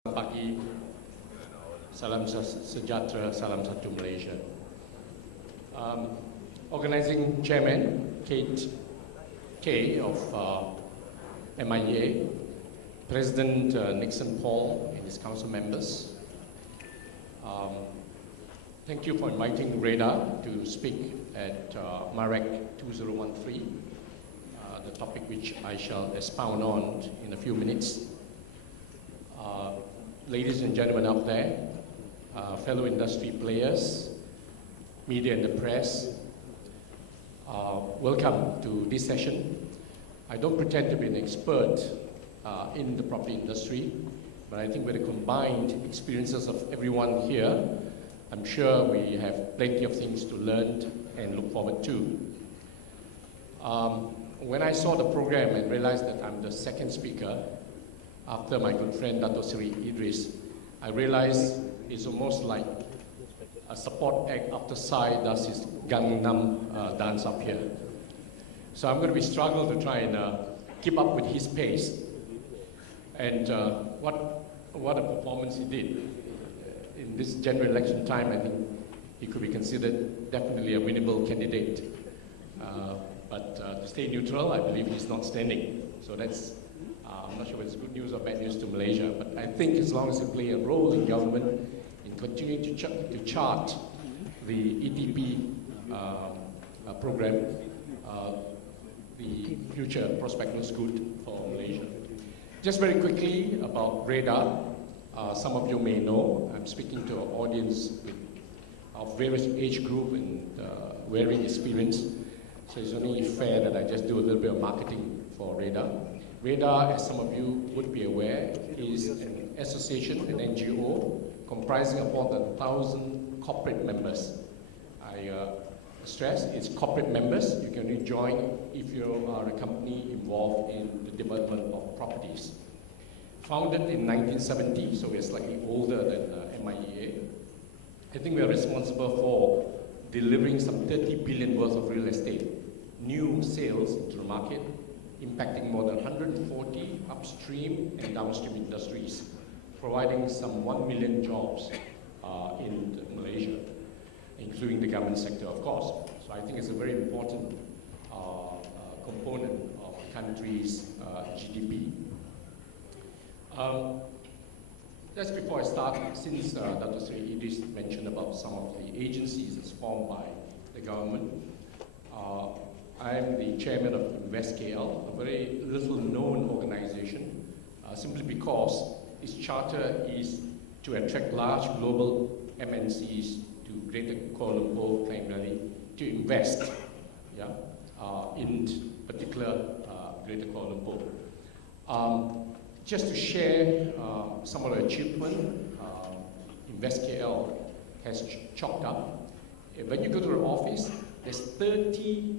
Pagi, salam sejahtera, salam satu Malaysia. Organizing Chairman Kate K of MIA, President Nixon Paul and his council members. Thank you for inviting Reda to speak at MAREC13, the topic which I shall expound on in a few minutes. Ladies and gentlemen out there, fellow industry players, media and the press, welcome to this session. I don't pretend to be an expert in the property industry, but I think with the combined experiences of everyone here, I'm sure we have plenty of things to learn and look forward to. When I saw the program and realized that I'm the second speaker, after my good friend Datuk Seri, I realized it's almost like a support act after Sai does his Gangnam dance up here. So I'm going to be struggling to try and keep up with his pace. And what a performance he did. In this general election time, I think he could be considered definitely a winnable candidate. But to stay neutral, I believe he's not standing. So that's I'm not sure whether it's good news or bad news to Malaysia, but I think as long as you play a role in government in continuing to chart the ETP program, the future prospect looks good for Malaysia. Just very quickly about Reda, some of you may know, I'm speaking to an audience of various age group and varying experience, so it's only fair that I just do a little bit of marketing for Reda. Reda, as some of you would be aware, is an association, an NGO, comprising of more than 1,000 corporate members. I stress it's corporate members. You can only join if you are a company involved in the development of properties. Founded in 1970, so we're slightly older than MIEA. I think we are responsible for delivering some 30 billion worth of real estate, new sales into the market, impacting more than 140 upstream and downstream industries, providing some 1 million jobs in Malaysia, including the government sector, of course. So I think it's a very important component of the country's GDP. Just before I start, since Dr. Seri mentioned about some of the agencies that's formed by the government, I'm the chairman of InvestKL, a very little known organization, simply because its charter is to attract large global MNCs to Greater Kuala Lumpur, primarily to invest in particular Greater Kuala Lumpur. Just to share some of the achievement InvestKL has chalked up. When you go to the office, there's 30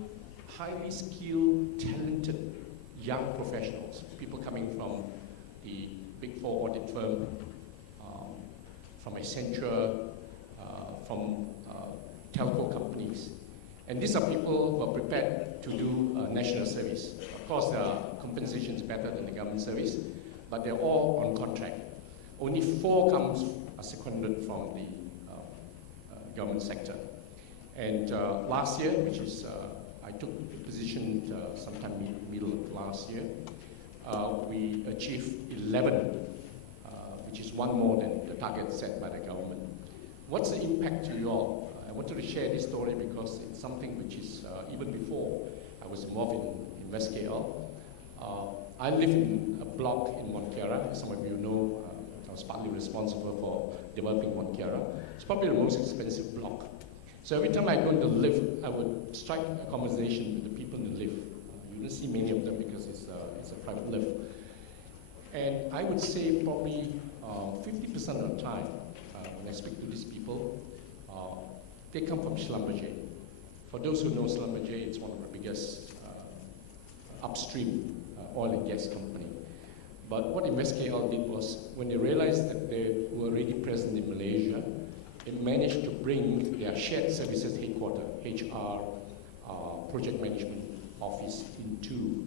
highly skilled, talented young professionals, people coming from the Big Four audit firm, from Accenture, from telco companies. And these are people who are prepared to do national service. Of course, their compensation is better than the government service, but they're all on contract. Only 4 are seconded from the government sector. And last year, which is I took the position sometime middle of last year. We achieved 11, which is 1 more than the target set by the government. What's the impact to you all? I wanted to share this story because it's something which is, even before I was involved in InvestKL, I live in a block in Montiara. As some of you know, I was partly responsible for developing Montiara. It's probably the most expensive block. So every time I go in the lift, I would strike a conversation with the people in the lift. You don't see many of them because it's a private lift. And I would say probably 50% of the time, when I speak to these people, they come from Schlumberger. For those who know Schlumberger, it's one of the biggest upstream oil and gas company. But what InvestKL did was, when they realized that they were already present in Malaysia, it managed to bring their shared services headquarters, HR, project management office into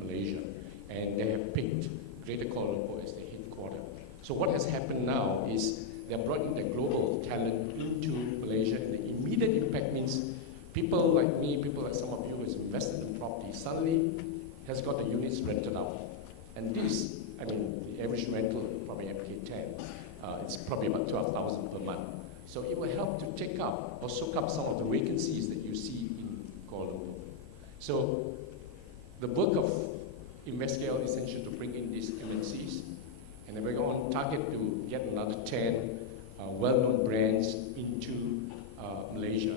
Malaysia. And they have picked Greater Kuala Lumpur as their headquarters. So what has happened now is they're bringing the global talent into Malaysia, and the immediate impact means people like me, people like some of you who has invested in property, suddenly has got the units rented out. And this, I mean, the average rental probably MK10, it's probably about 12,000 per month. So it will help to take up or soak up some of the vacancies that you see in Kuala Lumpur. So the work of InvestKL is essential to bring in these MNCs, and then we're on target to get another 10 well-known brands into Malaysia.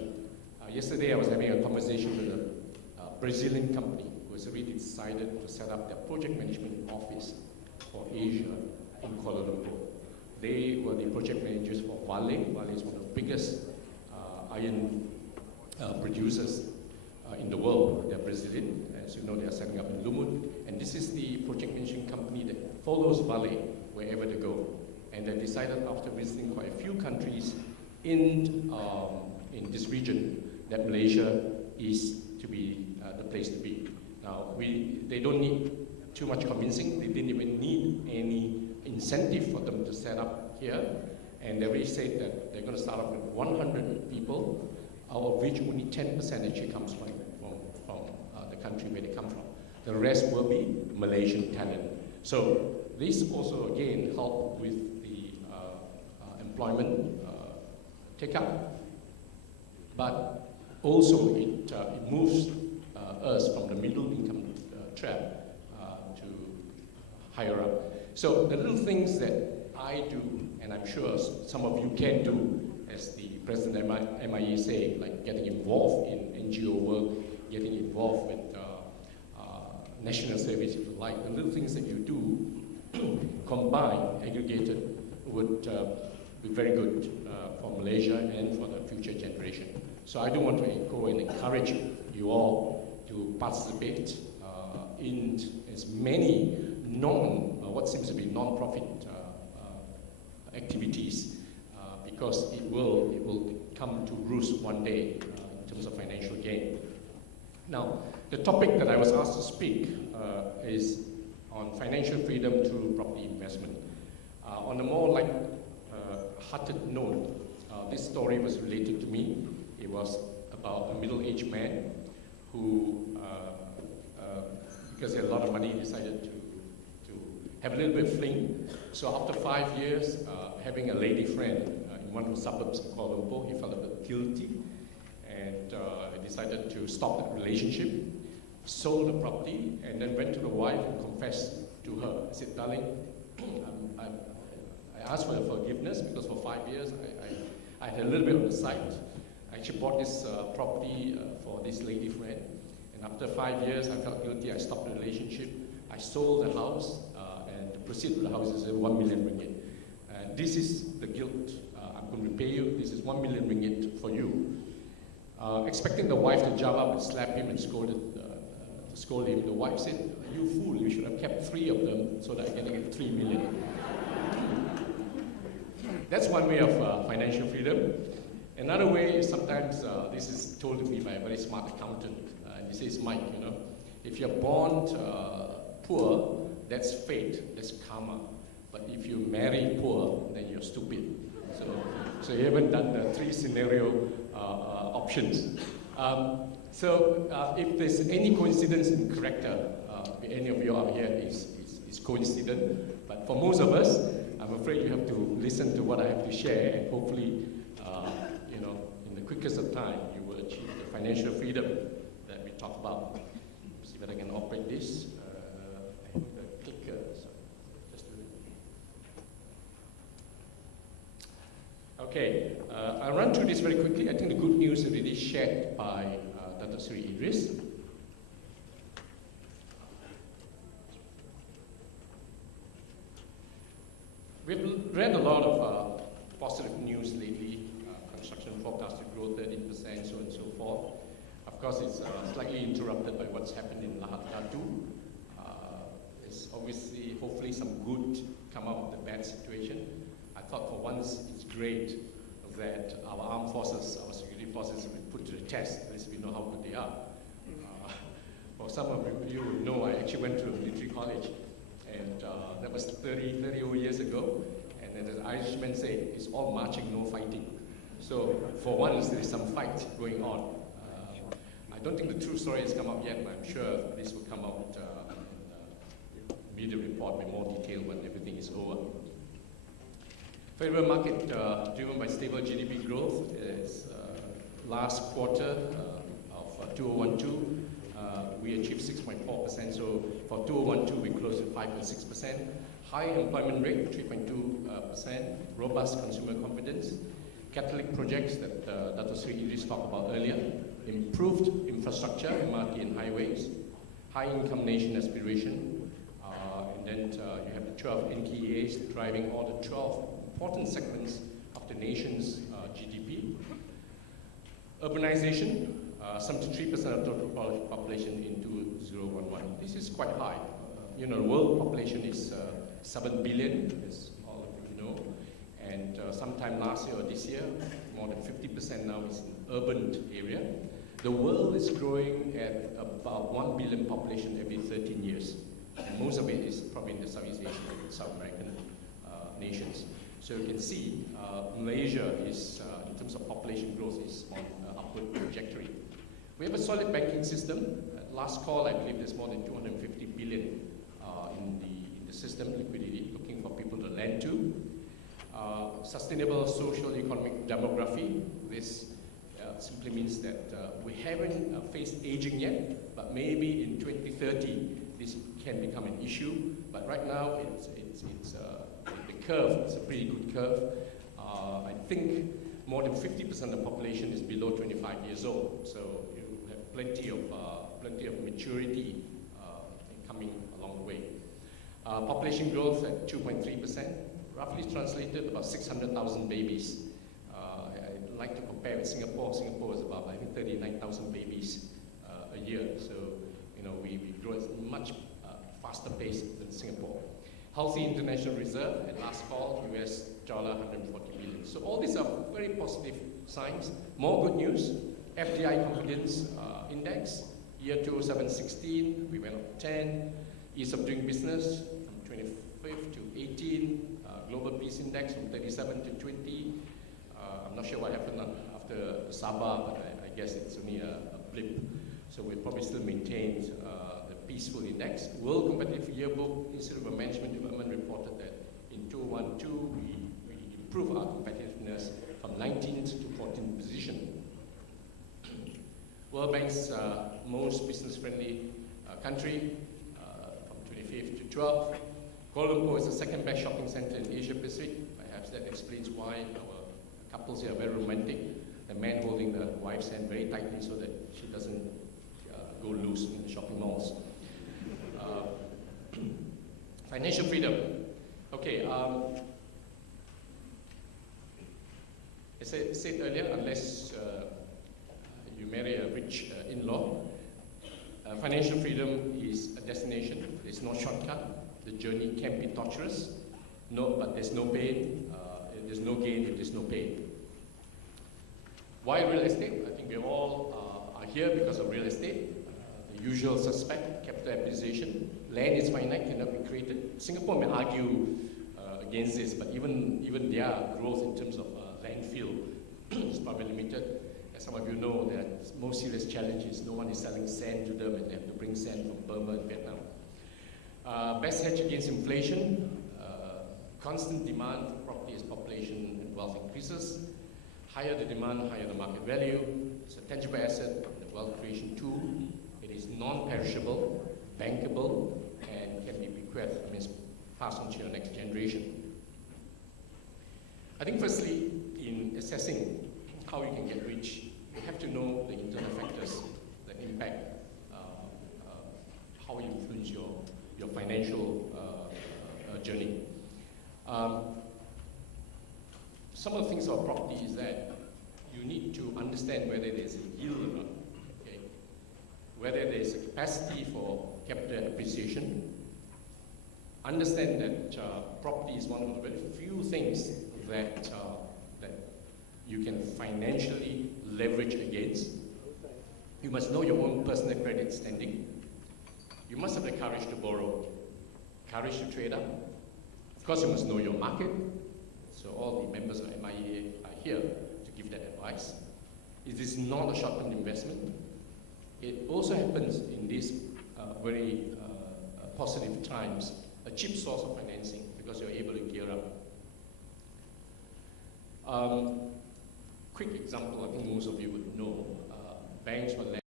Yesterday I was having a conversation with a Brazilian company who has already decided to set up their project management office for Asia in Kuala Lumpur. They were the project managers for Vale. Vale is one of the biggest iron producers in the world. They're Brazilian. As you know, they are setting up in Lumut. And this is the project management company that follows Vale wherever they go. And they decided after visiting quite a few countries in this region that Malaysia is to be the place to be. Now, they don't need too much convincing. They didn't even need any incentive for them to set up here. And they already said that they're going to start off with 100 people, out of which only 10% actually comes from the country where they come from. The rest will be Malaysian talent. So this also, again, help with the employment take-up, but also it moves us from the middle income trap to higher up. So the little things that I do, and I'm sure some of you can do, as the president of MIA say, like getting involved in NGO work, getting involved with national service, if you like, the little things that you do, combined, aggregated, would be very good for Malaysia and for the future generation. So I do want to go and encourage you all to participate in as many what seems to be non-profit activities, because it will come to roost one day in terms of financial gain. Now, the topic that I was asked to speak is on financial freedom through property investment. On a more light-hearted note, this story was related to me. It was about a middle-aged man who, because he had a lot of money, decided to have a little bit of fling. So after 5 years, having a lady friend in one of the suburbs of Kuala Lumpur, he felt a bit guilty and decided to stop the relationship, sold the property, and then went to the wife and confessed to her. I said, darling, I asked for your forgiveness because for 5 years I had a little bit on the side. I actually bought this property for this lady friend, and after 5 years I felt guilty. I stopped the relationship. I sold the house, and the proceeds of the house is 1 million ringgit. This is the guilt. I'm going to repay you. This is 1 million ringgit for you. Expecting the wife to jump up and slap him and scold him, the wife said, you fool, you should have kept 3 of them so that I can get 3 million. That's one way of financial freedom. Another way is sometimes, this is told to me by a very smart accountant, and he says, Mike, if you're born poor, that's fate, that's karma. But if you marry poor, then you're stupid. So you haven't done the 3 scenario options. If there's any coincidence in character, any of you out here is coincident. But for most of us, I'm afraid you have to listen to what I have to share, and hopefully, in the quickest of time, you will achieve the financial freedom that we talk about. See if I can operate this. I have the clicker. So just do it. Okay, I'll run through this very quickly. I think the good news is already shared by Datuk Seri. We've read a lot of positive news lately. Construction forecast to grow 13%, so on and so forth. Of course, it's slightly interrupted by what's happened in Datuk. There's obviously, hopefully, some good come out of the bad situation. I thought for once it's great that our armed forces, our security forces, have been put to the test. At least we know how good they are. For some of you who know, I actually went to a military college, and that was 30 years ago. Irishman say, it's all marching, no fighting. So for once, there is some fight going on. I don't think the true story has come out yet, but I'm sure this will come out in the media report with more detail when everything is over. Favorable market driven by stable GDP growth is last quarter of 2012, we achieved 6.4%. So for 2012, we closed at 5.6%. High employment rate, 3.2%. Robust consumer confidence. Catalytic projects that Datuk Seri just talked about earlier. Improved infrastructure, MRT and highways. High income nation aspiration. And then you have the 12 NKAs driving all the 12 important segments of the nation's GDP. Urbanization, 73% of total population in 2011. This is quite high. The world population is 7 billion, as all of you know. And sometime last year or this year, more than 50% now is in urban area. The world is growing at about 1 billion population every 13 years. And most of it is probably in the Southeast Asian and South American nations. So you can see Malaysia is, in terms of population growth, is on an upward trajectory. We have a solid banking system. Last call, I believe there's more than 250 billion in the system, liquidity, looking for people to lend to. Sustainable social, economic demography. This simply means that we haven't faced aging yet, but maybe in 2030, this can become an issue. But right now, the curve is a pretty good curve. I think more than 50% of the population is below 25 years old, so you have plenty of maturity coming along the way. Population growth at 2.3%, roughly translated about 600,000 babies. I'd like to compare with Singapore. Singapore is about, I think, 39,000 babies a year. So, we grow at a much faster pace than Singapore. Healthy international reserve, at last call, US dollar 140 billion. So all these are very positive signs. More good news, FDI confidence index, year 2016, we went up 10. Ease of doing business from 25th to 18. Global peace index from 37 to 20. I'm not sure what happened after Sabah, but I guess it's only a blip. So we'll probably still maintain the peaceful index. World Competitive Yearbook, Institute of Management Development reported that in 2012, we improved our competitiveness from 19th to 14th position. World Bank's most business-friendly country, from 25th to 12th. Kuala Lumpur is the second best shopping center in Asia Pacific. Perhaps that explains why our couples here are very romantic. The man holding the wife's hand very tightly so that she doesn't go loose in the shopping malls. Financial freedom. Okay, as I said earlier, unless you marry a rich in-law, financial freedom is a destination. It's no shortcut. The journey can be torturous, but there's no pain. There's no gain if there's no pain. Why real estate? I think we all are here because of real estate. The usual suspect, capital appreciation. Land is finite, cannot be created. Singapore may argue against this, but even their growth in terms of landfill is probably limited. As some of you know, their most serious challenge is no one is selling sand to them, and they have to bring sand from Burma and Vietnam. Best hedge against inflation. Constant demand for property as population and wealth increases. Higher the demand, higher the market value. It's a tangible asset, a wealth creation tool. It is non-perishable, bankable, and can be bequeathed, passed on to your next generation. I think firstly, in assessing how you can get rich, you have to know the internal factors that impact how you influence your financial journey. Some of the things about property is that you need to understand whether there's a yield or not, okay? Whether there's a capacity for capital appreciation. Understand that property is one of the very few things that you can financially leverage against. You must know your own personal credit standing. You must have the courage to borrow, courage to trade up. Of course, you must know your market. So So all the members of MIA are here to give that advice. It is not a short-term investment. It also happens in these very positive times, a cheap source of financing because you're able to gear up. Quick example, I think most of you would know, banks will lend